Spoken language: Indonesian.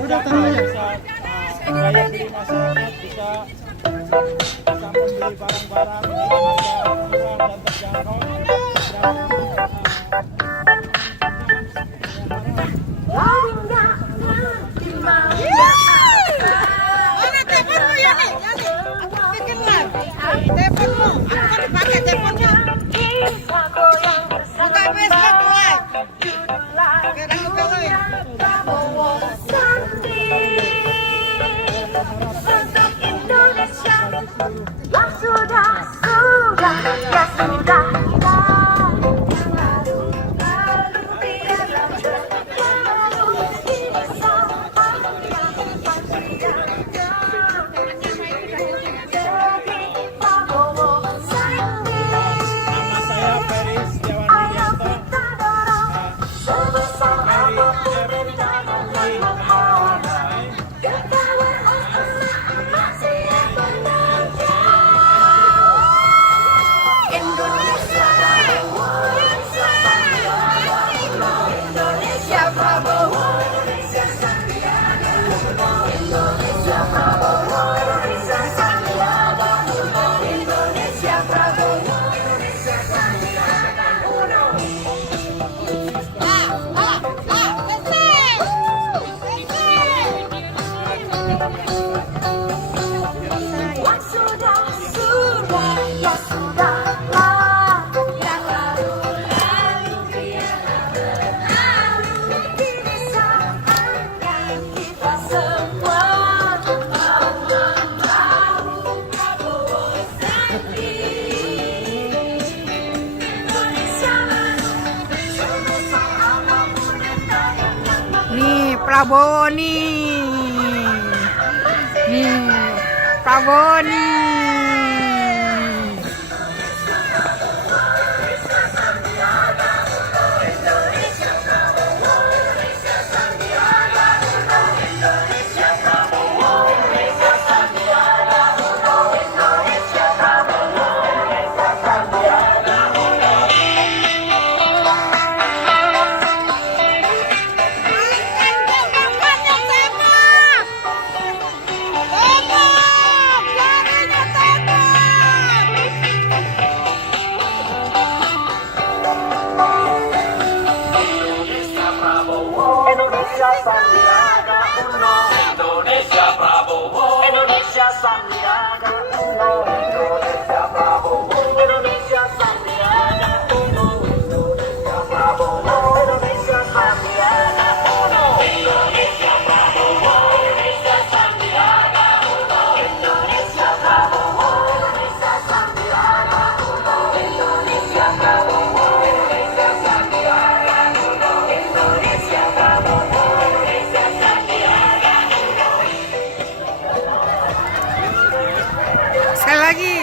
udah taruh aja. Daya beli masyarakat bisa membeli barang-barang dengan harga murah dan terjangkau. Mana teleponmu ya nih? Aku bikin live. Teleponmu, aku kan dipakai teleponnya. Buka Facebook live. Oke, aku kalau ya. Nama saya Ferry Setiawan Widianto. Nih Prabowo nih. Nih Prabowo nih. Sandiaga Uno, Indonesia Prabowo, Indonesia Sandiaga Uno, Indonesia Prabowo, Indonesia Sandiaga Uno, Indonesia Prabowo, Indonesia Sandiaga Uno, Indonesia Prabowo, Indonesia Sandiaga Uno, Indonesia Prabowo, Indonesia Sandiaga Uno, Indonesia Prabowo, Indonesia Sandiaga Uno, Indonesia Prabowo. Sekali lagi.